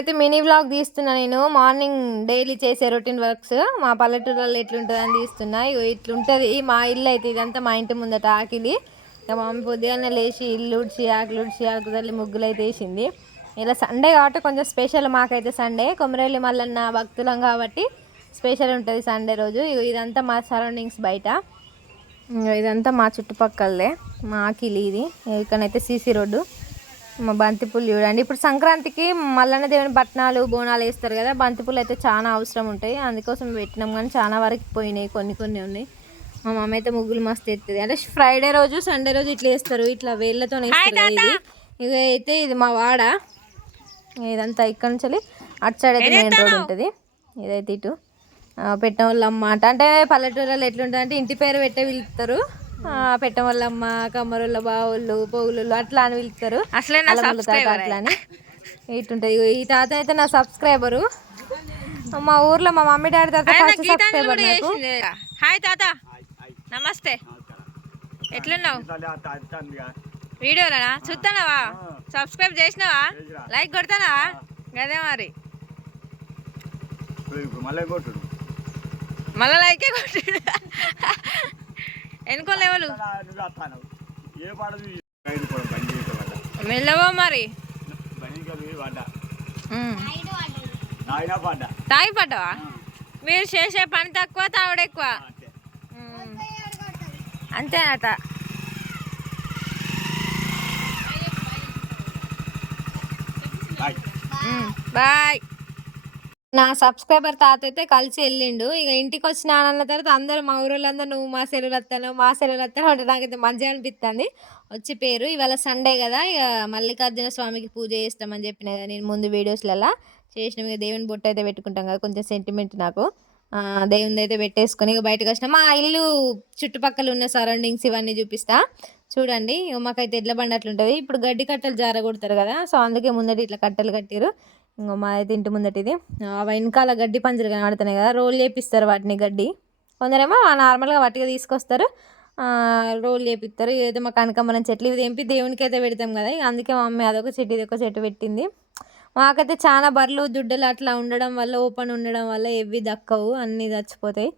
ఇవాళైతే mini vlog తీస్తున్నా నేను. Morning daily చేసే రొటీన్ వర్క్స్ మా పల్లెటూరులో ఎట్లుంటుందని తీస్తున్నా. ఇగో ఇట్లుంటుంది మా ఇల్లు అయితే. ఇదంతా మా ఇంటి ముందట ఆకిలి. ఇక మా మమ్మీ పొద్దుగానే లేచి ఇల్లు ఉడిచి ఆకుతల్లి ముగ్గులు అయితే వేసింది. ఇలా సండే కాబట్టి కొంచెం స్పెషల్ మాకైతే సండే. కొమరవెల్లి మల్లన్న భక్తులం కాబట్టి స్పెషల్ ఉంటుంది సండే రోజు. ఇదంతా మా సరౌండింగ్స్ బయట. ఇదంతా మా చుట్టుపక్కలే మా ఆకిలి. ఇది ఇక్కడైతే సీసీ రోడ్డు. మా బంతిపూలు చూడండి. ఇప్పుడు సంక్రాంతికి మల్లన్న దేవుని పట్నాలు బోనాలు వేస్తారు కదా, బంతిపూలు అయితే చాలా అవసరం ఉంటాయి. అందుకోసం పెట్టినాం కానీ చాలా వరకు పోయినాయి, కొన్ని కొన్ని ఉన్నాయి. మా మమ్మీ అయితే ముగ్గులు మస్తు ఎత్తుంది. అంటే ఫ్రైడే రోజు సండే రోజు ఇట్లా వేస్తారు, ఇట్లా వేళ్ళతో వేస్తారు. ఇది అయితే ఇది మా వాడ. ఇదంతా ఇక్కడ నుంచి అటు సైడ్ అయితే మెయిన్ రోడ్ ఉంటుంది. ఇదైతే ఇటు పెట్టడం వల్ల అన్నమాట. అంటే పల్లెటూరులో ఎట్లుంటుంది అంటే ఇంటి పేరు పెట్టే పిలుస్తారు. పెట్టడం వల్ల అమ్మ కమ్మరోళ్ళ బావుళ్ళు పోగులు అట్లా అని పిలుస్తారు. అట్లా అని ఇటుంటుంది. ఈ తాత అయితే నా సబ్స్క్రైబరు. మా ఊర్లో మా మమ్మీ డాడీ తాత ఫస్ట్ సబ్స్క్రైబర్ నాకు. హాయ్ తాత, నమస్తే. ఎట్లున్నావు? వీడియోనా చూస్తానవా? సబ్స్క్రైబ్ చేసినావా? లైక్ కొడతానవా? గదే మరి మళ్ళా లైకే కొట్టు. ఎన్నుకో లెవెలు మెల్లవో మరి. తాగి పడ్డావా? మీరు చేసే పని తక్కువ తాగుడు ఎక్కువ అంతేనట. బాయ్. నా సబ్స్క్రైబర్ తాత అయితే కలిసి వెళ్ళిండు. ఇక ఇంటికి వచ్చిన అన్న తర్వాత అందరూ మా ఊరోళ్ళందరూ నువ్వు మా సెలవులు వస్తాను మా సెలవులు వస్తాను అంటే నాకైతే మంచిగా అనిపిస్తుంది. వచ్చి పేరు ఇవాళ సండే కదా, ఇక మల్లికార్జున స్వామికి పూజ చేస్తామని చెప్పిన కదా నేను ముందు వీడియోస్లలో చేసినాం. ఇక దేవుని బొట్టు అయితే పెట్టుకుంటాం కదా, కొంచెం సెంటిమెంట్ నాకు. దేవుని అయితే పెట్టేసుకొని ఇక బయటకు వచ్చినా. మా ఇల్లు చుట్టుపక్కల ఉన్న సరౌండింగ్స్ ఇవన్నీ చూపిస్తా చూడండి. మాకైతే ఎడ్ల బండి అట్లుంటుంది. ఇప్పుడు గడ్డి కట్టలు జారగొడతారు కదా, సో అందుకే ముందటి ఇట్లా కట్టలు కట్టారు. ఇంకో మా అయితే ఇంటి ముందటిది వెనకాల గడ్డి పంజలు కనబడుతున్నాయి కదా, రోల్ చేపిస్తారు వాటిని. గడ్డి కొందరేమో నార్మల్గా వాటిగా తీసుకొస్తారు, రోల్ చేపిస్తారు. ఇదైతే మా కనకాంబరం చెట్లు ఇవి తెంపి దేవునికి అయితే పెడతాం కదా, అందుకే మా మమ్మీ అదొక చెట్టు ఇదొక చెట్టు పెట్టింది. మాకైతే చాలా బర్రెలు దుడ్డలు అట్లా ఉండడం వల్ల, ఓపెన్ ఉండడం వల్ల ఎవి దక్కవు, అన్నీ చచ్చిపోతాయి.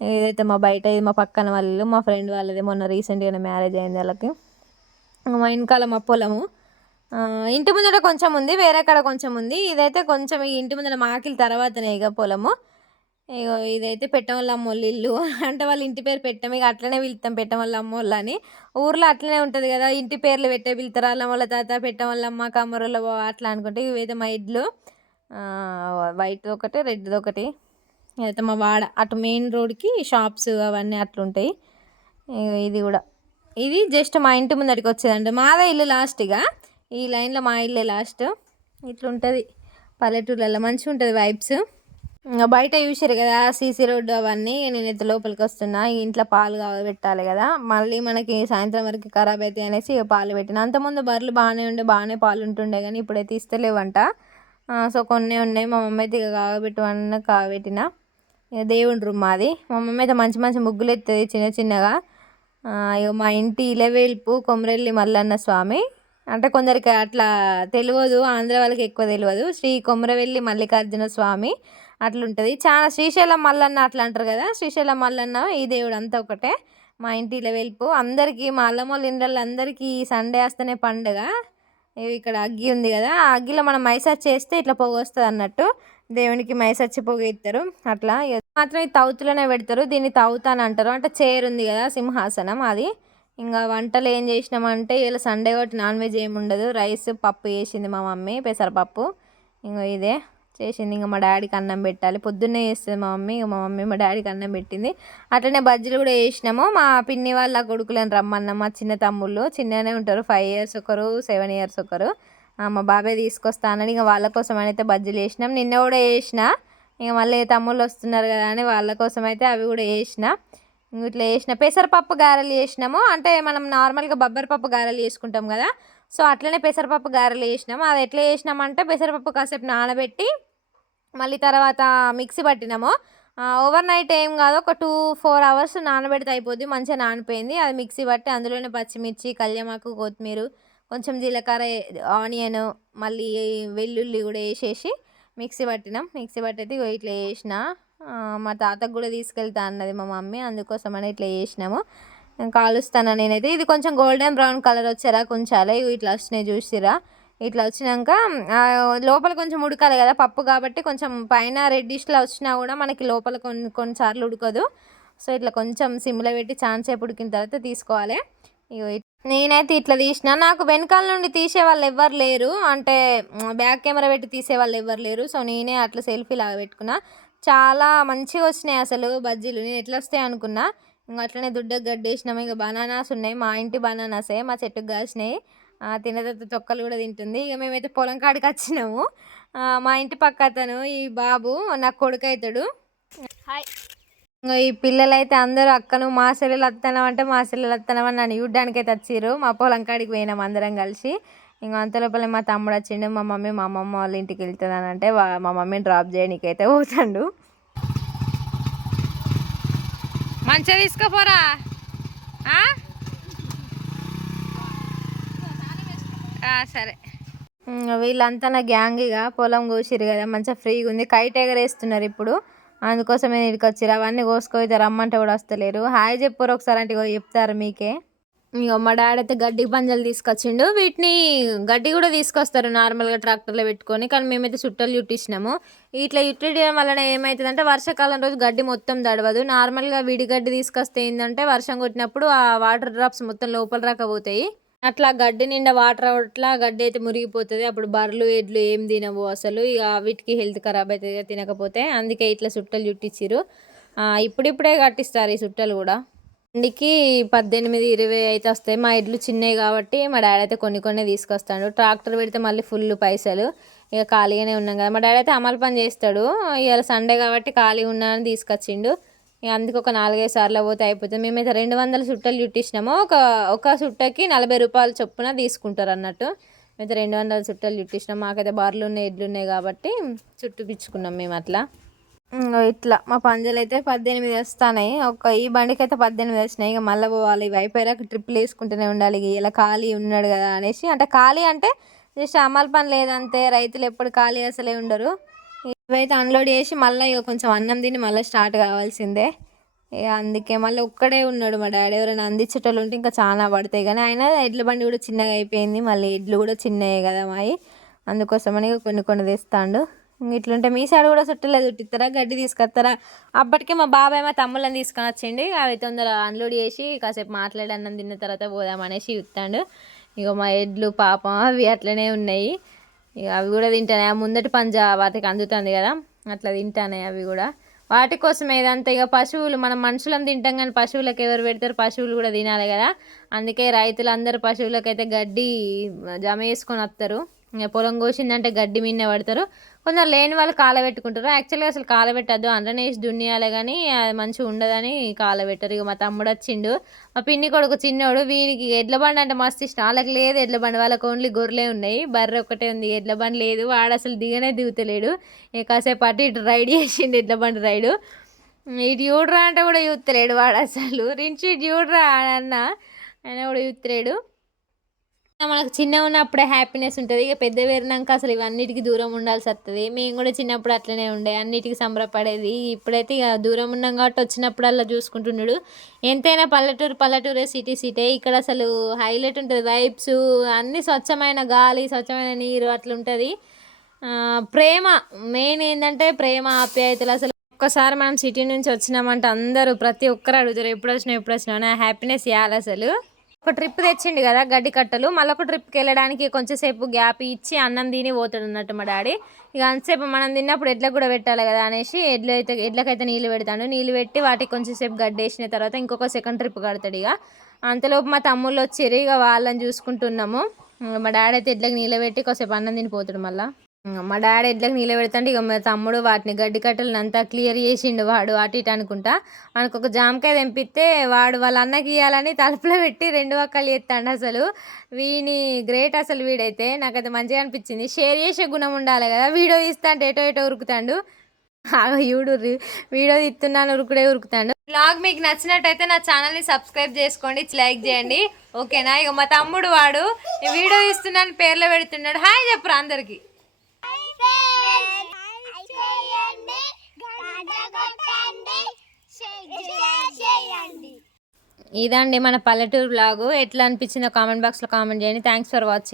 ఇదైతే మా బయట, ఇది మా పక్కన వాళ్ళు మా ఫ్రెండ్ వాళ్ళది, మొన్న రీసెంట్గానే మ్యారేజ్ అయింది వాళ్ళకి. మా వెనకాల మా పొలము. ఇంటి ముందర కొంచెం ఉంది, వేరే కాడ కొంచెం ఉంది. ఇదైతే కొంచెం ఈ ఇంటి ముందర మాకిల తర్వాతనే ఇక పొలము. ఇగో ఇదైతే పెట్టం వల్ల అమ్మోళ్ళు ఇల్లు. అంటే వాళ్ళ ఇంటి పేరు పెట్టం, ఇక అట్లనే పిలుస్తాం పెట్టం వల్ల అమ్మోళ్ళు అని. ఊర్లో అట్లనే ఉంటుంది కదా, ఇంటి పేర్లు పెట్టే పిలుతారు. అల్లం వాళ్ళ తాత, పెట్టం వల్ల అమ్మ, కమ్మరోళ్ళ అట్లా అనుకుంటే. ఇవైతే మా ఇడ్లు వైట్ ఒకటి రెడ్ ఒకటి. ఇదైతే మా వాడ. అటు మెయిన్ రోడ్కి షాప్స్ అవన్నీ అట్లుంటాయి. ఇది కూడా ఇది జస్ట్ మా ఇంటి ముందడికి వచ్చేదండి. మాదే ఇల్లు లాస్ట్గా, ఈ లైన్లో మా ఇల్లే లాస్ట్. ఇట్లుంటుంది పల్లెటూర్లలో, మంచిగా ఉంటుంది వైబ్స్. బయట చూసారు కదా సీసీ రోడ్డు అవన్నీ. నేనైతే లోపలికి వస్తున్నా. ఇంట్లో పాలు పెట్టాలి కదా, మళ్ళీ మనకి సాయంత్రం వరకు ఖరాబ్ అవుతాయి అనేసి ఇక పాలు పెట్టిన. అంతకుముందు బర్రెలు బాగానే పాలు ఉంటుండే కానీ ఇప్పుడైతే ఇస్తలేవంట. సో కొన్ని ఉన్నాయి. మా మమ్మీ అయితే ఇక కాగబెట్టిన. ఇక దేవుడి రూమ్ మాది. మా మమ్మీ అయితే మంచి మంచి ముగ్గులు ఎత్తుంది చిన్న చిన్నగా. ఇక మా ఇంటి ఇలవేల్పు కొమరెల్లి మల్లన్న స్వామి. అంటే కొందరికి అట్లా తెలియదు, ఆంధ్ర వాళ్ళకి ఎక్కువ తెలియదు. శ్రీ కొమరవెల్లి మల్లికార్జున స్వామి అట్లుంటుంది. చాలా శ్రీశైలం మల్లన్న అట్లా అంటారు కదా, శ్రీశైలం మల్లన్న ఈ దేవుడు అంతా ఒకటే. మా ఇంటి ఇలవేల్పు అందరికీ, మా అల్లమ్మోళ్ళ ఇండ్లలో అందరికీ సండే వస్తేనే పండుగ. ఇక్కడ అగ్గి ఉంది కదా, ఆ అగ్గిలో మనం మైసర్ చేస్తే ఇట్లా పొగ వస్తుంది అన్నట్టు. దేవునికి మైసచ్చి పొగ ఇస్తారు అట్లా. మాత్రం ఈ తౌతులోనే పెడతారు. దీన్ని తౌత అని అంటారు. అంటే చైర్ ఉంది కదా, సింహాసనం అది. ఇంకా వంటలు ఏం చేసినామంటే ఇలా సండే ఒకటి నాన్ వెజ్ ఏమి ఉండదు. రైస్ పప్పు చేసింది మా మమ్మీ, పెసరపప్పు. ఇంకా ఇదే చేసింది. ఇంకా మా డాడీకి అన్నం పెట్టాలి, పొద్దున్నే చేస్తుంది మా మమ్మీ. మా మమ్మీ మా డాడీకి అన్నం పెట్టింది. అట్లనే బజ్జీలు కూడా వేసినాము. మా పిన్ని వాళ్ళ కొడుకులను రమ్మన్నాం. మా చిన్న తమ్ముళ్ళు చిన్ననే ఉంటారు, 5 years ఒకరు, 7 years ఒకరు. మా బాబాయ్ తీసుకొస్తానని ఇక వాళ్ళ కోసం అయితే బజ్జీలు వేసినాం. నిన్న కూడా వేసిన. ఇక మళ్ళీ తమ్ముళ్ళు వస్తున్నారు కదా అని వాళ్ళ కోసం అయితే అవి కూడా వేసిన. ఇట్లా వేసిన పెసరపప్పు గారెలు చేసినాము. అంటే మనం నార్మల్గా బొబ్బరిపప్పు గారెలు చేసుకుంటాం కదా, సో అట్లనే పెసరపప్పు గారెలు వేసినాము. అది ఎట్లా చేసినామంటే పెసరపప్పు కాసేపు నానబెట్టి మళ్ళీ తర్వాత మిక్సీ పట్టినాము. ఓవర్ నైట్ ఏం కాదు, ఒక 2-4 hours నానబెడితే అయిపోద్ది. మంచిగా నానిపోయింది. అది మిక్సీ పట్టి అందులోనే పచ్చిమిర్చి, కళ్యామాకు, కొత్తిమీర, కొంచెం జీలకర్ర, ఆనియన్, మళ్ళీ వెల్లుల్లి కూడా వేసేసి మిక్సీ పట్టినాం. మిక్సీ పట్టయితే ఇగో ఇట్లా చేసిన. మా తాతకు కూడా తీసుకెళ్తా అన్నది మా మమ్మీ, అందుకోసమని ఇట్లా చేసినాము. కాలుస్తాను నేనైతే. ఇది కొంచెం గోల్డెన్ బ్రౌన్ కలర్ వచ్చారా కొంచాలే, ఇట్లా వచ్చినాయి చూసిరా. ఇట్లా వచ్చినాక లోపల కొంచెం ఉడకాలి కదా పప్పు కాబట్టి, కొంచెం పైన రెడ్డిష్లా వచ్చినా కూడా మనకి లోపల కొన్నిసార్లు ఉడకదు. సో ఇట్లా కొంచెం సిమ్లో పెట్టి ఛాన్సేపు ఉడికిన తర్వాత తీసుకోవాలి. ఇగో నేనైతే ఇట్లా తీసిన. నాకు వెనకాల నుండి తీసే వాళ్ళు ఎవ్వరు లేరు, అంటే బ్యాక్ కెమెరా పెట్టి తీసే వాళ్ళు ఎవ్వరు లేరు. సో నేనే అట్లా సెల్ఫీ లాగా పెట్టుకున్నా. చాలా మంచిగా వచ్చినాయి అసలు బజ్జీలు. నేను ఎట్లా వస్తాయి అనుకున్నా. ఇంకా అట్లనే దుడ్డకు గడ్డేసినాము. ఇంకా బనానాస్ ఉన్నాయి, మా ఇంటి బనానాసే, మా చెట్టుకు కాసినాయి. తిన్న తర్వాత తొక్కలు కూడా తింటుంది. ఇక మేమైతే పొలం కాడికి వచ్చినాము. మా ఇంటి పక్క అతను ఈ బాబు నాకు కొడుకు అవుతాడు. హాయ్. ఇంకా ఈ పిల్లలైతే అందరూ అక్కను మా సెల్లెలు వస్తున్నాం అంటే మా సెల్లెలు వస్తున్నామని నన్ను చూడ్డానికి అయితే వచ్చిర్రు. మా పొలం కాడికి పోయినాం అందరం కలిసి. ఇంకా అంత లోపల మా తమ్ముడు వచ్చిండు. మా మమ్మీ మా అమ్మమ్మ వాళ్ళ ఇంటికి వెళ్తుందని అంటే మా మమ్మీని డ్రాప్ చేయడానికి అయితే పోతాడు. మంచిగా తీసుకోపోరా. సరే. వీళ్ళంతా నా గ్యాంగ్. ఇక పొలం కోసిరు కదా, మంచిగా ఫ్రీగా ఉంది. కైట్ ఎగరేస్తున్నారు ఇప్పుడు, అందుకోసమే ఇక్కడికి వచ్చారు. అవన్నీ కోసుకోఅయితే రమ్మంటే కూడా వస్తలేరు. హాయ్ చెప్పారు ఒకసారి అంటే చెప్తారు మీకే. ఇక మా డాడీ అయితే గడ్డి పంజలు తీసుకొచ్చిండు. వీటిని గడ్డి కూడా తీసుకొస్తారు నార్మల్గా ట్రాక్టర్లో పెట్టుకొని, కానీ మేమైతే చుట్టలు చుట్టించినాము. ఇట్లా చుట్టడం వలన ఏమవుతుందంటే వర్షాకాలం రోజు గడ్డి మొత్తం తడవదు. నార్మల్గా విడి గడ్డి తీసుకొస్తే ఏంటంటే వర్షం కొట్టినప్పుడు ఆ వాటర్ డ్రాప్స్ మొత్తం లోపల రాకపోతాయి. అట్లా గడ్డి నిండా వాటర్ అట్లా గడ్డి అయితే మురిగిపోతుంది. అప్పుడు బర్రెలు ఎడ్లు ఏం తినవు అసలు. ఇక వీటికి హెల్త్ ఖరాబ్ అవుతుంది తినకపోతే. అందుకే ఇట్లా చుట్టలు చుట్టించారు. ఇప్పుడిప్పుడే కట్టిస్తారు ఈ చుట్టలు కూడా. ఇంటికి 18-20 అయితే వస్తాయి. మా ఎడ్లు చిన్నవి కాబట్టి మా డాడీ అయితే కొన్ని తీసుకొస్తాడు. ట్రాక్టర్ పెడితే మళ్ళీ ఫుల్ పైసలు. ఇక ఖాళీగానే ఉన్నాం కదా. మా డాడీ అయితే అమలు పని చేస్తాడు. ఇవాళ సండే కాబట్టి ఖాళీ ఉన్నానని తీసుకొచ్చిండు. ఇక అందుకు ఒక 4-5 సార్లు పోతే అయిపోతుంది. మేమైతే 200 చుట్టలు చుట్టించినాము. ఒక చుట్టకి 40 రూపాయలు చొప్పున తీసుకుంటారు అన్నట్టు. మేమైతే 200 చుట్టలు చుట్టించినాం. మాకైతే బార్లు ఉన్నాయి ఎడ్లు ఉన్నాయి కాబట్టి చుట్టిపించుకున్నాం మేము అట్లా. ఇట్లా మా పంజలు అయితే 18 వస్తున్నాయి. ఈ బండికి అయితే 18 వచ్చినాయి. ఇక మళ్ళీ పోవాలి. ఇవి అయిపోయాక ట్రిప్లు వేసుకుంటూనే ఉండాలి. ఇక ఇలా ఖాళీ ఉన్నాడు కదా అనేసి, అంటే ఖాళీ అంటే జస్ట్ అమలు పని లేదంతే. రైతులు ఎప్పుడు ఖాళీ అసలే ఉండరు. ఇవైతే అన్లోడ్ చేసి మళ్ళీ ఇక కొంచెం అన్నం తిని మళ్ళీ స్టార్ట్ కావాల్సిందే. ఇక అందుకే మళ్ళీ ఒక్కడే ఉన్నాడు మా డాడీ. ఎవరైనా అందించేటోళ్ళు ఉంటే ఇంకా చాలా పడతాయి, కానీ ఆయన ఎడ్ల బండి కూడా చిన్నగా అయిపోయింది. మళ్ళీ ఎడ్లు కూడా చిన్నవి కదా మావి, అందుకోసమని కొన్ని తెస్తాడు. ఇట్లుంటే మీ సైడ్ కూడా చుట్టలే చుట్టిస్తారా, గడ్డి తీసుకొస్తారా? అప్పటికే మా బాబాయ్ మా తమ్ముళ్ళని తీసుకొని వచ్చిండి. అవి తొందర అన్లోడ్ చేసి కాసేపు మాట్లాడి అన్నం తిన్న తర్వాత పోదామనేసి ఇస్తాడు. ఇక మా ఎడ్లు పాపం అవి అట్లనే ఉన్నాయి. ఇక అవి కూడా తింటాయి. ఆ ముందటి పంజా వాటికి అందుతుంది కదా, అట్లా తింటాయి అవి కూడా. వాటి కోసం ఏదంతా ఇక పశువులు, మనం మనుషులను తింటాం కానీ పశువులకు ఎవరు పెడతారు? పశువులు కూడా తినాలి కదా. అందుకే రైతులందరూ పశువులకైతే గడ్డి జమ చేసుకొని వస్తారు. ఇక పొలం కోసిందంటే గడ్డి మిన్నే పడతారు. కొందరు లేని వాళ్ళు కాలబెట్టుకుంటారు. యాక్చువల్గా అసలు కాలబెట్టద్దు, అందులోనే వేసి దున్నియాలి, కానీ అది మంచిగా ఉండదని కాలబెట్టరు. ఇక మా తమ్ముడు వచ్చిండు, మా పిన్ని కొడుకు చిన్నోడు. వీనికి ఎడ్ల బండి అంటే మస్తు ఇష్టం. వాళ్ళకి లేదు ఎడ్ల బండి, వాళ్ళకి ఓన్లీ గొర్రెలే ఉన్నాయి. బర్రె ఒక్కటే ఉంది, ఎడ్ల బండి లేదు. వాడు అసలు దిగుతలేడు. ఇక కాసేపు అటు ఇటు రైడ్ చేసిండు, ఎడ్ల బండి రైడు. ఇటు చూడరా అంటే కూడా చూస్తలేడు వాడు అసలు. రించి ఇటు చూడరా అన్న ఆయన కూడా చూస్తలేడు. మనకు చిన్నగా ఉన్నప్పుడే హ్యాపీనెస్ ఉంటుంది. ఇక పెద్ద పెరినాక అసలు ఇవన్నిటికీ దూరం ఉండాల్సి వస్తుంది. మేము కూడా చిన్నప్పుడు అట్లనే ఉండే, అన్నిటికీ సంబరపడేది. ఇప్పుడైతే ఇక దూరం ఉన్నాం కాబట్టి వచ్చినప్పుడల్లా చూసుకుంటున్నాడు. ఎంతైనా పల్లెటూరే, సిటీ. ఇక్కడ అసలు హైలైట్ ఉంటుంది. వైబ్స్ అన్నీ, స్వచ్ఛమైన గాలి, స్వచ్ఛమైన నీరు అట్లా ఉంటుంది. ప్రేమ మెయిన్ ఏంటంటే ప్రేమ, ఆప్యాయతలు. అసలు ఒక్కసారి మనం సిటీ నుంచి వచ్చినామంటే అందరూ ప్రతి ఒక్కరు అడుగుతారు ఎప్పుడు వచ్చినావు నా హ్యాపీనెస్ ఇవ్వాలి అసలు. ఒక ట్రిప్ తెచ్చిండు కదా గడ్డి కట్టలు, మళ్ళీ ఒక ట్రిప్కి వెళ్ళడానికి కొంచెం సేపు గ్యాప్ ఇచ్చి అన్నం తిని పోతాడు అన్నట్టు మా డాడీ. ఇక అంతసేపు మనం తిన్నప్పుడు ఎడ్లకు కూడా పెట్టాలి కదా అనేసి ఎడ్లకైతే నీళ్ళు పెడతాడు. నీళ్ళు పెట్టి వాటికి కొంచెం సేపు గడ్డి వేసిన తర్వాత ఇంకొక సెకండ్ ట్రిప్ కడతాడు. ఇక అంతలోపు మా తమ్ముళ్ళు వచ్చారు, ఇక వాళ్ళని చూసుకుంటున్నాము. మా డాడీ అయితే ఎడ్లకు నీళ్ళు పెట్టి కొంచెంసేపు అన్నం తినిపోతాడు. మళ్ళీ మా డాడీ ఎడ్లకు నీళ్ళు పెడతాంటే ఇక మా తమ్ముడు వాటిని గడ్డి కట్టలను అంతా క్లియర్ చేసిండు. వాడు అటు ఇటు అనుకుంటా మనకు ఒక జామకాయ తెంపిస్తే వాడు వాళ్ళ అన్నకి ఇవ్వాలని తలుపులో పెట్టి 2 వక్కలు ఎత్తాడు. అసలు వీని గ్రేట్ అసలు. వీడైతే నాకైతే మంచిగా అనిపించింది. షేర్ చేసే గుణం ఉండాలి కదా, వీడియో తీస్తా అంటే ఎటో ఉరుకుతాడు. యూడు వీడియో తీస్తున్నాను ఉరుకుడే ఉరుకుతాడు. బ్లాగ్ మీకు నచ్చినట్టయితే నా ఛానల్ని సబ్స్క్రైబ్ చేసుకోండి, లైక్ చేయండి. ఓకేనా? ఇక మా తమ్ముడు వాడు వీడియో తీస్తున్నాను పేర్లో పెడుతున్నాడు. హాయ్ చెప్పురా అందరికి. ఇదండి మన పల్లెటూరు బ్లాగు. ఎట్లా అనిపించిందో కామెంట్ బాక్స్లో కామెంట్ చేయండి. Thanks for watching.